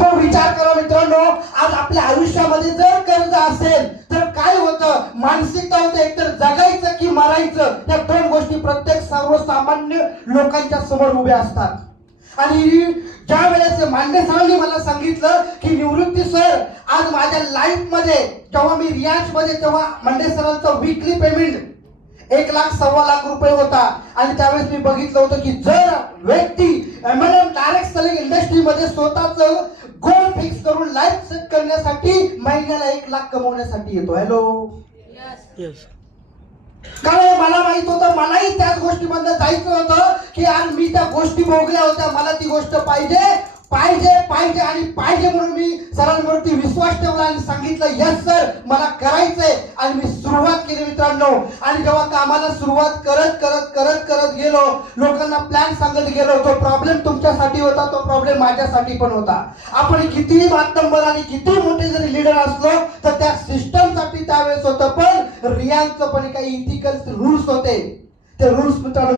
मग विचार करा मित्रांनो, आज आपल्या आयुष्यामध्ये जर कर्ज असेल तर काय होतं? मानसिकता होते, एकतर जगायचं की मरायचं, या दोन गोष्टी प्रत्येक सर्वसामान्य लोकांच्या समोर उभ्या असतात. आणि ज्या वेळेस मांडे सरांनी मला सांगितलं की निवृत्ती सर, आज माझ्या लाईफ मध्ये जेव्हा मी रियाज मध्ये, तेव्हा मांडे सरांचं वीकली पेमेंट 1,00,000-1,25,00,000 रुपये होता. आणि त्यावेळेस मी बघितलं होतं की जर व्यक्ती M&M डायरेक्ट सेलिंग इंडस्ट्रीमध्ये स्वतःच गोल फिक्स करून लाईफ सेट करण्यासाठी महिन्याला 1,00,000 कमवण्यासाठी येतो. हॅलो, कारण मला माहित होतं, मलाही त्याच गोष्टीमध्ये जायचं होतं की आज मी त्या गोष्टी भोगल्या होत्या, मला ती गोष्ट पाहिजे पाहिजे पाहिजे आणि पाहिजे, म्हणून मी सरांवरती विश्वास ठेवला आणि सांगितलं यस सर, मला करायचंय. आणि मी सुरुवात केली मित्रांनो. आणि जेव्हा कामाला सुरुवात करत करत करत करत गेलो, लोकांना प्लॅन सांगत गेलो, तो प्रॉब्लेम तुमच्यासाठी होता, तो प्रॉब्लेम माझ्यासाठी पण होता. आपण कितीही मातंबर आणि किती मोठे जरी लीडर असलो तर त्या सिस्टम साठी त्यावेळेस होतं. पण रियांचं पण काही इथिकल रूल्स होते, ते रूल्स मित्रांनो